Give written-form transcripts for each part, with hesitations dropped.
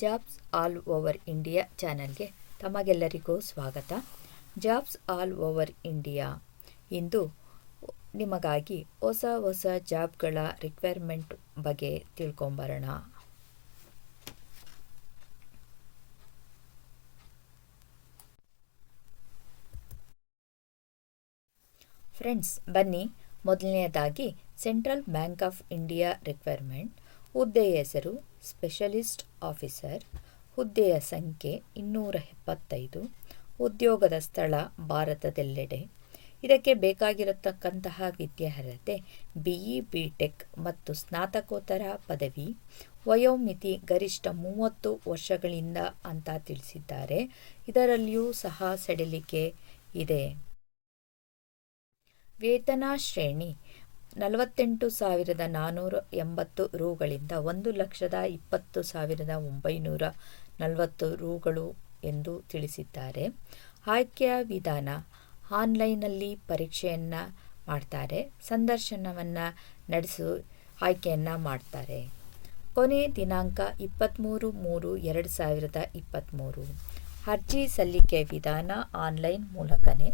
Jobs all over India ಚಾನಲ್ಗೆ ತಮಗೆಲ್ಲರಿಗೂ ಸ್ವಾಗತ. ಜಾಬ್ಸ್ ಆಲ್ ಓವರ್ ಇಂಡಿಯಾ ಇಂದು ನಿಮಗಾಗಿ ಹೊಸ ಜಾಬ್ಗಳ ರಿಕ್ವೈರ್ಮೆಂಟ್ ಬಗ್ಗೆ ತಿಳ್ಕೊಂಬರೋಣ. ಫ್ರೆಂಡ್ಸ್, ಬನ್ನಿ ಮೊದಲನೆಯದಾಗಿ central bank of India requirement. ಹುದ್ದೆಯ ಹೆಸರು ಸ್ಪೆಷಲಿಸ್ಟ್ ಆಫೀಸರ್. ಹುದ್ದೆಯ ಸಂಖ್ಯೆ 275. ಉದ್ಯೋಗದ ಸ್ಥಳ ಭಾರತದೆಲ್ಲೆಡೆ. ಇದಕ್ಕೆ ಬೇಕಾಗಿರತಕ್ಕಂತಹ ವಿದ್ಯಾರ್ಹತೆ BE BTech ಮತ್ತು ಸ್ನಾತಕೋತ್ತರ ಪದವಿ. ವಯೋಮಿತಿ ಗರಿಷ್ಠ 30 ವರ್ಷಗಳಿಂದ ಅಂತ ತಿಳಿಸಿದ್ದಾರೆ. ಇದರಲ್ಲಿಯೂ ಸಹ ಸಡಿಲಿಕೆ ಇದೆ. ವೇತನ ಶ್ರೇಣಿ 48,480 ರೂಗಳಿಂದ 1,20,940 ರೂಗಳು ಎಂದು ತಿಳಿಸಿದ್ದಾರೆ. ಆಯ್ಕೆಯ ವಿಧಾನ ಆನ್ಲೈನ್ನಲ್ಲಿ ಪರೀಕ್ಷೆಯನ್ನು ಮಾಡ್ತಾರೆ. ಸಂದರ್ಶನವನ್ನು ನಡೆಸಿ ಆಯ್ಕೆಯನ್ನು ಮಾಡ್ತಾರೆ. ಕೊನೆ ದಿನಾಂಕ 23/3/2023. ಅರ್ಜಿ ಸಲ್ಲಿಕೆ ವಿಧಾನ ಆನ್ಲೈನ್ ಮೂಲಕನೇ.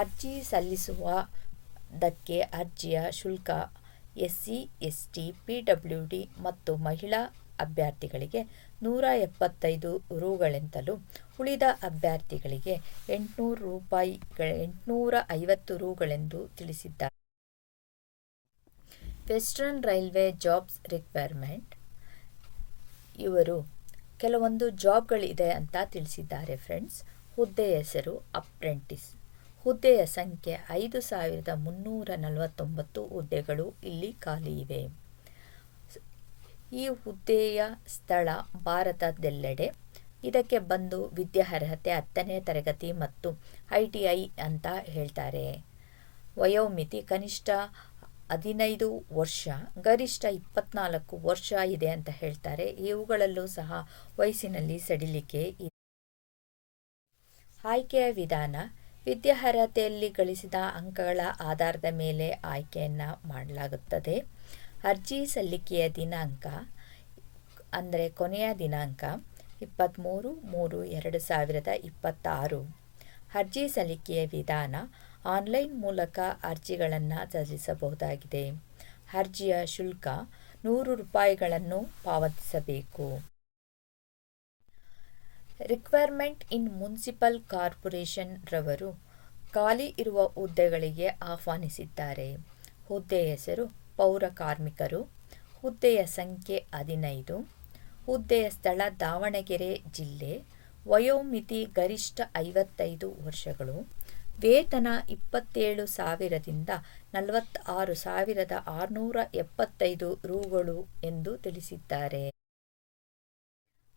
ಅರ್ಜಿ ಸಲ್ಲಿಸುವುದಕ್ಕೆ ಅರ್ಜಿಯ ಶುಲ್ಕ SC ST PWD ಮತ್ತು ಮಹಿಳಾ ಅಭ್ಯರ್ಥಿಗಳಿಗೆ 175 ರೂಗಳೆಂತಲೂ, ಉಳಿದ ಅಭ್ಯರ್ಥಿಗಳಿಗೆ 850 ರೂಗಳೆಂದು ತಿಳಿಸಿದ್ದಾರೆ. Western railway jobs requirement. ಇವರು ಕೆಲವೊಂದು ಜಾಬ್ಗಳಿದೆ ಅಂತ ತಿಳಿಸಿದ್ದಾರೆ ಫ್ರೆಂಡ್ಸ್. ಹುದ್ದೆಯ ಹೆಸರು ಅಪ್ರೆಂಟಿಸ್. ಹುದ್ದೆಯ ಸಂಖ್ಯೆ 5,349 ಹುದ್ದೆಗಳು ಇಲ್ಲಿ ಖಾಲಿ ಇವೆ. ಈ ಹುದ್ದೆಯ ಸ್ಥಳ ಭಾರತದೆಲ್ಲೆಡೆ. ಇದಕ್ಕೆ ಬಂದು ವಿದ್ಯಾರ್ಹತೆ 10ನೇ ತರಗತಿ ಮತ್ತು ITI ಅಂತ ಹೇಳ್ತಾರೆ. ವಯೋಮಿತಿ ಕನಿಷ್ಠ 15 ವರ್ಷ, ಗರಿಷ್ಠ 24 ವರ್ಷ ಇದೆ ಅಂತ ಹೇಳ್ತಾರೆ. ಇವುಗಳಲ್ಲೂ ಸಹ ವಯಸ್ಸಿನಲ್ಲಿ ಸಡಿಲಿಕೆ ಇದೆ. ಆಯ್ಕೆಯ ವಿಧಾನ ವಿದ್ಯಾರ್ಹತೆಯಲ್ಲಿ ಗಳಿಸಿದ ಅಂಕಗಳ ಆಧಾರದ ಮೇಲೆ ಆಯ್ಕೆಯನ್ನು ಮಾಡಲಾಗುತ್ತದೆ. ಅರ್ಜಿ ಸಲ್ಲಿಕೆಯ ದಿನಾಂಕ ಅಂದರೆ ಕೊನೆಯ ದಿನಾಂಕ 23/3/2026. ಅರ್ಜಿ ಸಲ್ಲಿಕೆಯ ವಿಧಾನ ಆನ್ಲೈನ್ ಮೂಲಕ ಅರ್ಜಿಗಳನ್ನು ಸಲ್ಲಿಸಬಹುದಾಗಿದೆ. ಅರ್ಜಿಯ ಶುಲ್ಕ 100 ರೂಪಾಯಿಗಳನ್ನು ಪಾವತಿಸಬೇಕು. ರಿಕ್ವೈರ್ಮೆಂಟ್ ಇನ್ ಮುನ್ಸಿಪಲ್ ಕಾರ್ಪೊರೇಷನ್ ರವರು ಖಾಲಿ ಇರುವ ಹುದ್ದೆಗಳಿಗೆ ಆಹ್ವಾನಿಸಿದ್ದಾರೆ. ಹುದ್ದೆಯ ಹೆಸರು ಪೌರ ಕಾರ್ಮಿಕರು. ಹುದ್ದೆಯ ಸಂಖ್ಯೆ 15. ಹುದ್ದೆಯ ಸ್ಥಳ ದಾವಣಗೆರೆ ಜಿಲ್ಲೆ. ವಯೋಮಿತಿ ಗರಿಷ್ಠ 55 ವರ್ಷಗಳು. ವೇತನ 27,000ದಿಂದ 46,675 ರೂಗಳು ಎಂದು ತಿಳಿಸಿದ್ದಾರೆ.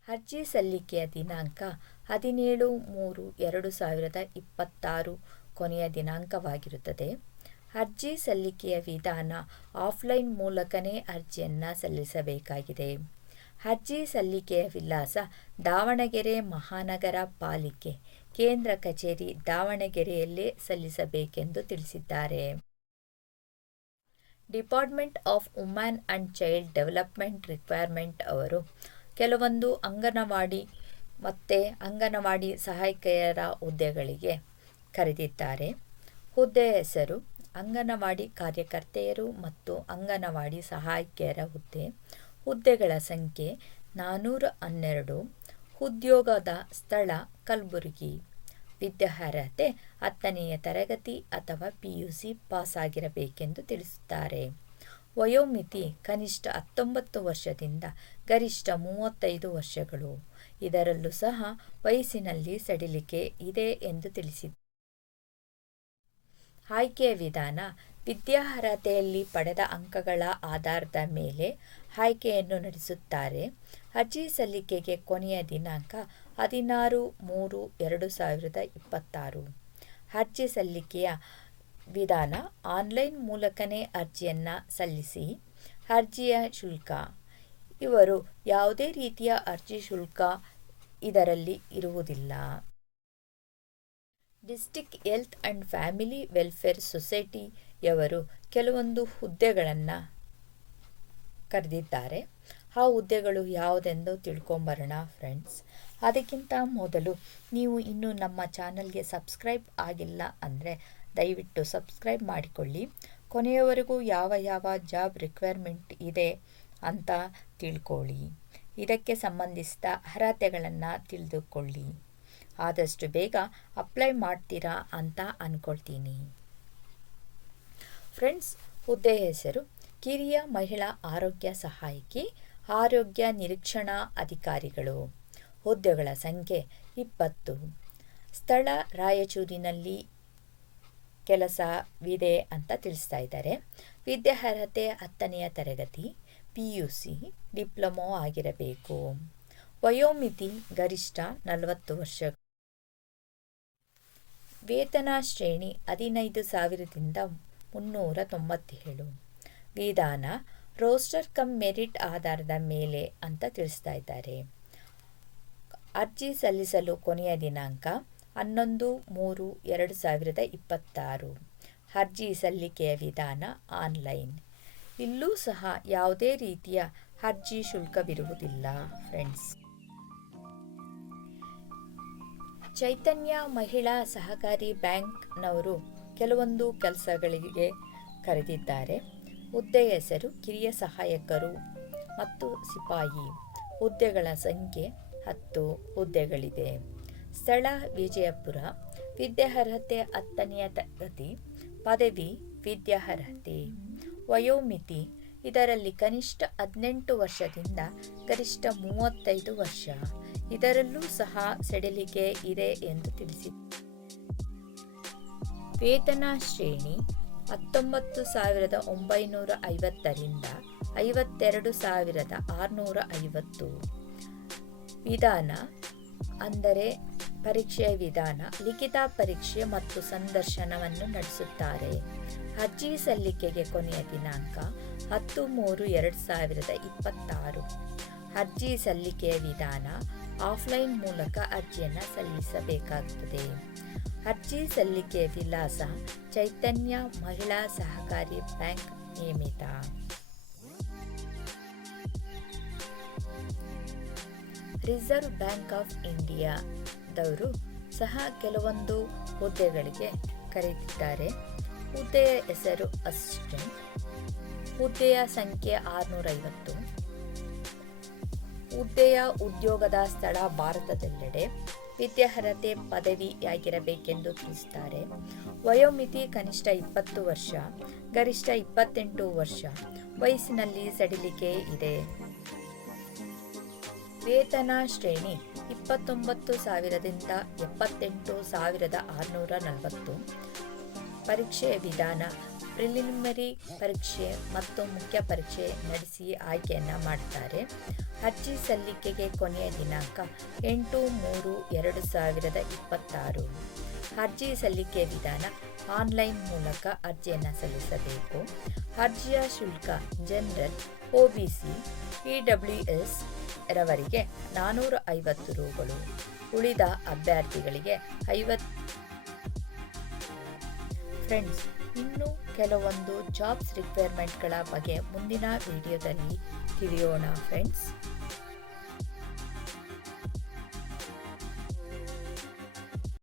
ಅರ್ಜಿ ಸಲ್ಲಿಕೆಯ ದಿನಾಂಕ 17/3/2026 ಕೊನೆಯ ದಿನಾಂಕವಾಗಿರುತ್ತದೆ. ಅರ್ಜಿ ಸಲ್ಲಿಕೆಯ ವಿಧಾನ ಆಫ್ಲೈನ್ ಮೂಲಕನೇ ಅರ್ಜಿಯನ್ನು ಸಲ್ಲಿಸಬೇಕಾಗಿದೆ. ಅರ್ಜಿ ಸಲ್ಲಿಕೆಯ ವಿಳಾಸ ದಾವಣಗೆರೆ ಮಹಾನಗರ ಪಾಲಿಕೆ ಕೇಂದ್ರ ಕಚೇರಿ ದಾವಣಗೆರೆಯಲ್ಲೇ ಸಲ್ಲಿಸಬೇಕೆಂದು ತಿಳಿಸಿದ್ದಾರೆ. Department of women and child development requirement ಅವರು ಕೆಲವೊಂದು ಅಂಗನವಾಡಿ ಮತ್ತು ಅಂಗನವಾಡಿ ಸಹಾಯಕಿಯರ ಹುದ್ದೆಗಳಿಗೆ ಕರೆದಿದ್ದಾರೆ. ಹುದ್ದೆಯ ಹೆಸರು ಅಂಗನವಾಡಿ ಕಾರ್ಯಕರ್ತೆಯರು ಮತ್ತು ಅಂಗನವಾಡಿ ಸಹಾಯಕಿಯರ ಹುದ್ದೆ. ಹುದ್ದೆಗಳ ಸಂಖ್ಯೆ 412. ಉದ್ಯೋಗದ ಸ್ಥಳ ಕಲಬುರಗಿ. ವಿದ್ಯಾರ್ಹತೆ 10ನೇ ತರಗತಿ ಅಥವಾ PUC ಪಾಸ್ ಆಗಿರಬೇಕೆಂದು ತಿಳಿಸುತ್ತಾರೆ. ವಯೋಮಿತಿ ಕನಿಷ್ಠ 19 ವರ್ಷದಿಂದ ಗರಿಷ್ಠ 35 ವರ್ಷಗಳು. ಇದರಲ್ಲೂ ಸಹ ವಯಸ್ಸಿನಲ್ಲಿ ಸಡಿಲಿಕೆ ಇದೆ ಎಂದು ತಿಳಿಸಿದ್ದಾರೆ. ಆಯ್ಕೆಯ ವಿಧಾನ ವಿದ್ಯಾರ್ಹತೆಯಲ್ಲಿ ಪಡೆದ ಅಂಕಗಳ ಆಧಾರದ ಮೇಲೆ ಆಯ್ಕೆಯನ್ನು ನಡೆಸುತ್ತಾರೆ. ಅರ್ಜಿ ಸಲ್ಲಿಕೆಗೆ ಕೊನೆಯ ದಿನಾಂಕ 16/3/2026. ಅರ್ಜಿ ಸಲ್ಲಿಕೆಯ ವಿಧಾನ ಆನ್ಲೈನ್ ಮೂಲಕನೇ ಅರ್ಜಿಯನ್ನು ಸಲ್ಲಿಸಿ. ಅರ್ಜಿಯ ಶುಲ್ಕ ಇವರು ಯಾವುದೇ ರೀತಿಯ ಅರ್ಜಿ ಶುಲ್ಕ ಇದರಲ್ಲಿ ಇರುವುದಿಲ್ಲ. District health and family welfare ಸೊಸೈಟಿಯವರು ಕೆಲವೊಂದು ಹುದ್ದೆಗಳನ್ನು ಕರೆದಿದ್ದಾರೆ. ಆ ಹುದ್ದೆಗಳು ಯಾವುದೆಂದು ತಿಳ್ಕೊಂಬರೋಣ ಫ್ರೆಂಡ್ಸ್. ಅದಕ್ಕಿಂತ ಮೊದಲು ನೀವು ಇನ್ನೂ ನಮ್ಮ ಚಾನಲ್ಗೆ ಸಬ್ಸ್ಕ್ರೈಬ್ ಆಗಿಲ್ಲ ಅಂದರೆ ದಯವಿಟ್ಟು ಸಬ್ಸ್ಕ್ರೈಬ್ ಮಾಡಿಕೊಳ್ಳಿ. ಕೊನೆಯವರೆಗೂ ಯಾವ ಯಾವ ಜಾಬ್ ರಿಕ್ವೈರ್ಮೆಂಟ್ ಇದೆ ಅಂತ ತಿಳ್ಕೊಳ್ಳಿ. ಇದಕ್ಕೆ ಸಂಬಂಧಿಸಿದ ಅರ್ಹತೆಗಳನ್ನು ತಿಳಿದುಕೊಳ್ಳಿ. ಆದಷ್ಟು ಬೇಗ ಅಪ್ಲೈ ಮಾಡ್ತೀರಾ ಅಂತ ಅಂದ್ಕೊಳ್ತೀನಿ. ಫ್ರೆಂಡ್ಸ್, ಹುದ್ದೆ ಹೆಸರು ಕಿರಿಯ ಮಹಿಳಾ ಆರೋಗ್ಯ ಸಹಾಯಕಿ, ಆರೋಗ್ಯ ನಿರೀಕ್ಷಣಾ ಅಧಿಕಾರಿಗಳು. ಹುದ್ದೆಗಳ ಸಂಖ್ಯೆ 20. ಸ್ಥಳ ರಾಯಚೂರಿನಲ್ಲಿ ಕೆಲಸವಿದೆ ಅಂತ ತಿಳಿಸ್ತಾ ಇದ್ದಾರೆ. ವಿದ್ಯಾರ್ಹತೆ 10ನೇ ತರಗತಿ, PUC, ಡಿಪ್ಲೊಮೊ ಆಗಿರಬೇಕು. ವಯೋಮಿತಿ ಗರಿಷ್ಠ 40 ವರ್ಷ. ವೇತನ ಶ್ರೇಣಿ 15,000ದಿಂದ 397. ವಿಧಾನ ರೋಸ್ಟರ್ ಕಮ್ ಮೆರಿಟ್ ಆಧಾರದ ಮೇಲೆ ಅಂತ ತಿಳಿಸ್ತಾ ಇದ್ದಾರೆ. ಅರ್ಜಿ ಸಲ್ಲಿಸಲು ಕೊನೆಯ ದಿನಾಂಕ 11/3/2026. ಅರ್ಜಿ ಸಲ್ಲಿಕೆಯ ವಿಧಾನ ಆನ್ಲೈನ್. ಇಲ್ಲೂ ಸಹ ಯಾವುದೇ ರೀತಿಯ ಅರ್ಜಿ ಶುಲ್ಕವಿರುವುದಿಲ್ಲ ಫ್ರೆಂಡ್ಸ್. ಚೈತನ್ಯ ಮಹಿಳಾ ಸಹಕಾರಿ ಬ್ಯಾಂಕ್ನವರು ಕೆಲವೊಂದು ಕೆಲಸಗಳಿಗೆ ಕರೆದಿದ್ದಾರೆ. ಹುದ್ದೆ ಹೆಸರು ಕಿರಿಯ ಸಹಾಯಕರು ಮತ್ತು ಸಿಪಾಯಿ. ಹುದ್ದೆಗಳ ಸಂಖ್ಯೆ 10 ಹುದ್ದೆಗಳಿದೆ. ಸ್ಥಳ ವಿಜಯಪುರ. ವಿದ್ಯಾರ್ಹತೆ 10ನೇ ತರಗತಿ, ಪದವಿ ವಿದ್ಯಾರ್ಹತೆ. ವಯೋಮಿತಿ ಇದರಲ್ಲಿ ಕನಿಷ್ಠ 18 ವರ್ಷದಿಂದ ಗರಿಷ್ಠ 35 ವರ್ಷ. ಇದರಲ್ಲೂ ಸಹ ಸಡಿಲಿಕೆ ಇದೆ ಎಂದು ತಿಳಿಸಿ. ವೇತನ ಶ್ರೇಣಿ 19,950ರಿಂದ 52,650. ವಿಧಾನ ಅಂದರೆ ಪರೀಕ್ಷೆಯ ವಿಧಾನ, ಲಿಖಿತ ಪರೀಕ್ಷೆ ಮತ್ತು ಸಂದರ್ಶನವನ್ನು ನಡೆಸುತ್ತಾರೆ. ಅರ್ಜಿ ಸಲ್ಲಿಕೆಗೆ ಕೊನೆಯ ದಿನಾಂಕ 10/3/2026. ಅರ್ಜಿ ಸಲ್ಲಿಕೆಯ ವಿಧಾನ ಆಫ್ಲೈನ್ ಮೂಲಕ ಅರ್ಜಿಯನ್ನು ಸಲ್ಲಿಸಬೇಕಾಗುತ್ತದೆ. ಅರ್ಜಿ ಸಲ್ಲಿಕೆಯ ವಿಳಾಸ ಚೈತನ್ಯ ಮಹಿಳಾ ಸಹಕಾರಿ ಬ್ಯಾಂಕ್ ನಿಯಮಿತ. ರಿಸರ್ವ್ ಬ್ಯಾಂಕ್ ಆಫ್ ಇಂಡಿಯಾದವರು ಸಹ ಕೆಲವೊಂದು ಹುದ್ದೆಗಳಿಗೆ ಕರೆದಿದ್ದಾರೆ. ಹುದ್ದೆಯ ಹೆಸರು ಅಸಿಸ್ಟೆಂಟ್. ಹುದ್ದೆಯ ಸಂಖ್ಯೆ 650. ಹುದ್ದೆಯ ಉದ್ಯೋಗದ ಸ್ಥಳ ಭಾರತದೆಲ್ಲೆಡೆ. ವಿದ್ಯಾರ್ಹತೆ ಪದವಿಯಾಗಿರಬೇಕೆಂದು ತಿಳಿಸುತ್ತಾರೆ. ವಯೋಮಿತಿ ಕನಿಷ್ಠ 20 ವರ್ಷ, ಗರಿಷ್ಠ 28 ವರ್ಷ. ವಯಸ್ಸಿನಲ್ಲಿ ಸಡಿಲಿಕೆ ಇದೆ. ವೇತನ ಶ್ರೇಣಿ 29,000ದಿಂದ 78,640. ಪರೀಕ್ಷೆಯ ವಿಧಾನ ಪ್ರಿಲಿಮಿನರಿ ಪರೀಕ್ಷೆ ಮತ್ತು ಮುಖ್ಯ ಪರೀಕ್ಷೆ ನಡೆಸಿ ಆಯ್ಕೆಯನ್ನು ಮಾಡ್ತಾರೆ. ಅರ್ಜಿ ಸಲ್ಲಿಕೆಗೆ ಕೊನೆಯ ದಿನಾಂಕ 8/3/2026. ಅರ್ಜಿ ಸಲ್ಲಿಕೆಯ ವಿಧಾನ ಆನ್ಲೈನ್ ಮೂಲಕ ಅರ್ಜಿಯನ್ನು ಸಲ್ಲಿಸಬೇಕು. ಅರ್ಜಿಯ ಶುಲ್ಕ ಜನರಲ್, OBC, EWS ರವರಿಗೆ 450 ರೂಗಳು. ಉಳಿದ ಅಭ್ಯರ್ಥಿಗಳಿಗೆ 50. ಫ್ರೆಂಡ್ಸ್, ಇನ್ನು ಕೆಲವೊಂದು ಜಾಬ್ಸ್ ರಿಕ್ವೈರ್ಮೆಂಟ್ಗಳ ಬಗ್ಗೆ ಮುಂದಿನ ವಿಡಿಯೋದಲ್ಲಿ ತಿಳಿಯೋಣ ಫ್ರೆಂಡ್ಸ್.